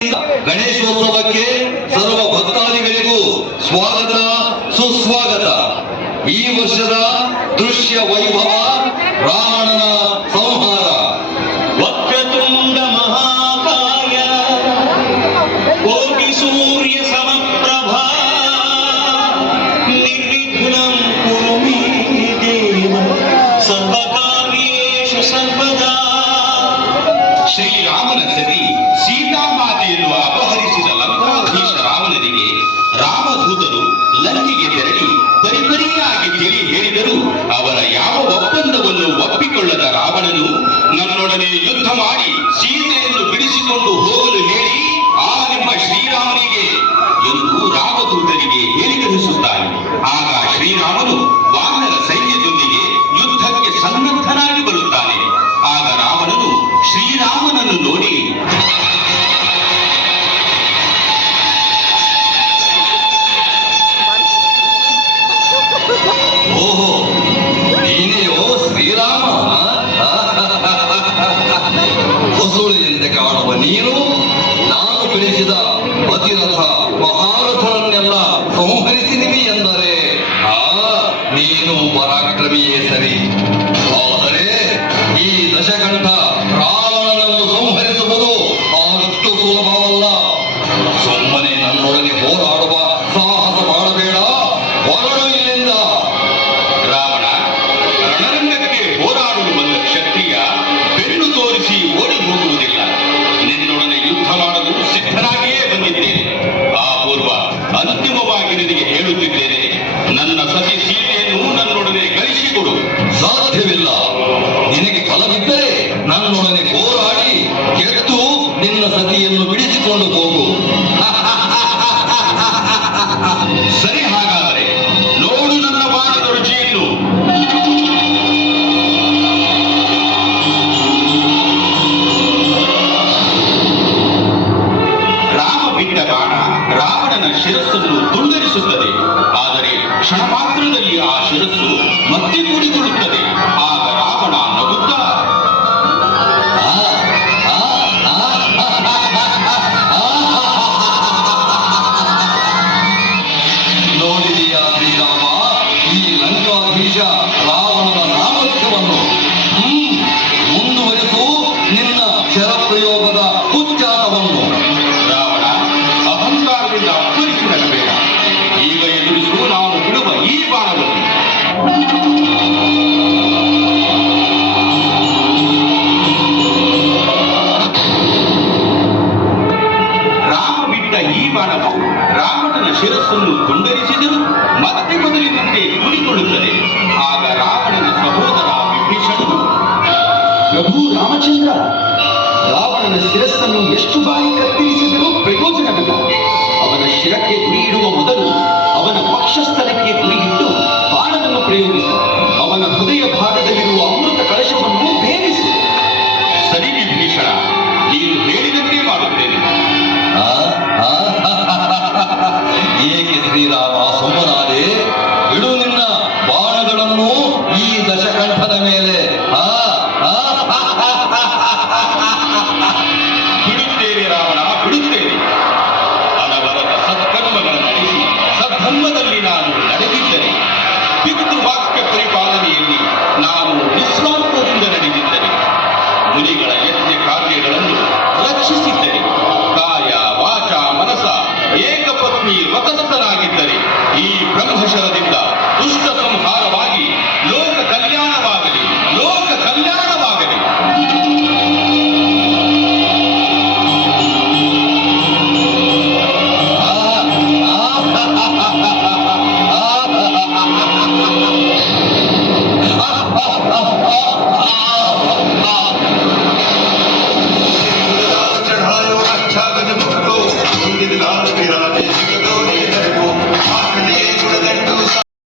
ಗಣೇಶೋತ್ಸವಕ್ಕೆ ಸರ್ವ ಭಕ್ತಾದಿಗಳಿಗೂ ಸ್ವಾಗತ ಸುಸ್ವಾಗತ. ಈ ವರ್ಷದ ದೃಶ್ಯ ವೈಭವ ರಾವಣನ ಸಂಹಾರ. ವಕ್ರತುಂಡ ಮಹಾಕಾಯ ಕೋಟಿ ಸೂರ್ಯ ಸಮಪ್ರಭಾ ನಿರ್ವಿಘ್ನಂ ಕುರು ಮೇ ದೇವ ಸರ್ವಕಾರ್ಯೇಷು ಸರ್ವದಾ. ಶ್ರೀರಾಮನ ಸತಿ ಸೀತಾಮಾತೆಯನ್ನು ಅಪಹರಿಸಿದ ಲಂಕಾಧೀಶ ರಾವಣನಿಗೆ ರಾಮದೂತರು ಲಂಕೆಗೆ ತೆರಳಿ ಪರಿಪರಿಯಾಗಿ ತಿಳಿ ಹೇಳಿದರು. ಅವರ ಯಾವ ಒಪ್ಪಂದವನ್ನು ಒಪ್ಪಿಕೊಳ್ಳದ ರಾವಣನು ನನ್ನೊಡನೆ ಯುದ್ಧ ಮಾಡಿ ಸೀತೆಯನ್ನು ಬಿಡಿಸಿಕೊಂಡು ಹೋಗಲು ಹೇಳಿ ಆ ನಿಮ್ಮ ಶ್ರೀರಾಮನಿಗೆ ಎಂದು ರಾಮದೂತರಿಗೆ ಹೇಳಿಕಳಿಸುತ್ತಾನೆ. ಆಗ ಶ್ರೀರಾಮನು ವಾನರ ಸೈನ್ಯದೊಂದಿಗೆ ಯುದ್ಧಕ್ಕೆ ಸನ್ನದ್ಧನಾಗಿ ಬರುತ್ತಾನೆ. ಆಗ ರಾವಣನು ಶ್ರೀರಾಮನನ್ನು ನೋಡಿ, ಓಹೋ, ನೀನೆಯೋ ಶ್ರೀರಾಮ? ಹೊಸುಳಿಯಂತೆ ಕಾಣುವ ನೀನು ನಾನು ಕಳಿಸಿದ ಅತಿರಥ ಮಹಾರಥರನ್ನೆಲ್ಲ ಸಂಹರಿಸಿದಿವಿ ಎಂದರೆ ನೀನು ಪರಾಕ್ರಮಿಯೇ ಸರಿ. ಆದರೆ ಈ ದಶಕಂಠ ರಾವಣನನ್ನು ಸಂಹರಿಸುವುದು ಅಷ್ಟು ಸುಲಭವಲ್ಲ. ಸುಮ್ಮನೆ ನನ್ನೊಡನೆ ಹೋರಾಡುವ ಸಾಹಸ ಮಾಡಬೇಡ, ಹೊರಡು ಇಲ್ಲಿಂದ. ರಾವಣ, ರಣರಂಗಕ್ಕೆ ಹೋರಾಡಲು ಬಂದ ಕ್ಷತ್ರಿಯ ಬೆನ್ನು ತೋರಿಸಿ ಓಡಿ ಹೋಗುವುದಿಲ್ಲ. ನಿನ್ನೊಡನೆ ಯುದ್ಧ ಮಾಡಲು ಸಿದ್ಧನಾಗಿಯೇ ಬಂದಿದ್ದೇನೆ. ಆ ಪೂರ್ವ ಅಂತಿಮವಾಗಿ ನಿನಗೆ ಹೇಳುತ್ತಿದ್ದೇನೆ, ನನ್ನ ಸತಿ ಸೀತೆಯನ್ನು ನನ್ನೊಡನೆ ಕಳಿಸಿಕೊಡು. ಸಾಧ್ಯವಿಲ್ಲ. ನಿನಗೆ ಫಲವಿದ್ದರೆ ನನ್ನೊಡನೆ ಹೋರಾಡಿ ಗೆದ್ದು ನಿನ್ನ ಸತಿಯನ್ನು ಬಿಡಿಸಿಕೊಂಡು ಹೋಗು. ಸರಿ, ಹಾಗಾದರೆ ನೋಡು ನನ್ನ ಬಾಣದ ರುಚಿಯನ್ನು. ರಾಮ ಬಿಟ್ಟ ಬಾಣ ರಾವಣನ ಶಿರಸ್ಸನ್ನು ತುಂಡರಿಸುತ್ತದೆ. ಆದರೆ ಕ್ಷಣ ಮಾತ್ರದಲ್ಲಿ ಆ ಶಿರಸ್ಸು ಮತ್ತೆ ಕೂಡಿಕೊಳ್ಳುತ್ತದೆ. ಆಗ ರಾವಣ ನಗುತ್ತಾ, ನೋಡಿದೆಯಾ ಶ್ರೀರಾಮ ಈ ಲಂಕಾಧೀಶ ರಾವಣನ ಸಾಮರ್ಥ್ಯವನ್ನು? ಮುಂದುವರಿಸು ನಿನ್ನ ಶರಪ್ರಯೋಗದ ಉಚ್ಚಾರವನ್ನು. ರಾವಣ, ಅಹಂಕಾರದಿಂದ ಅಪ್ಪರಿಸಿ ನಗಬೇಡ. ಈಗ ಎದುರಿಸು ನಾವು ಬಿಡುವ ಈ ಬಾಣವನ್ನು. ರಾಮ ಬಿಟ್ಟ ಈ ಬಾಣವು ರಾವಣನ ಶಿರಸ್ಸನ್ನು ತುಂಡರಿಸಿದರೂ ಮತ್ತೆ ಮೊದಲಿನಂತೆ ಕೂಡಿಕೊಳ್ಳುತ್ತದೆ. ಆಗ ರಾವಣನ ಸಹೋದರ ವಿಭೀಷಣನು, ಪ್ರಭು ರಾಮಚಂದ್ರ, ರಾವಣನ ಶಿರಸ್ಸನ್ನು ಎಷ್ಟು ಬಾರಿ ಕತ್ತರಿಸಿದರೂ ಪ್ರಯೋಜನವಿಲ್ಲ. ಅವನ ಶಿರಕ್ಕೆ ಗುರಿ ಇಡುವ ಮೊದಲು ಅವನ ವಕ್ಷಸ್ಥಲಕ್ಕೆ ಗುರಿ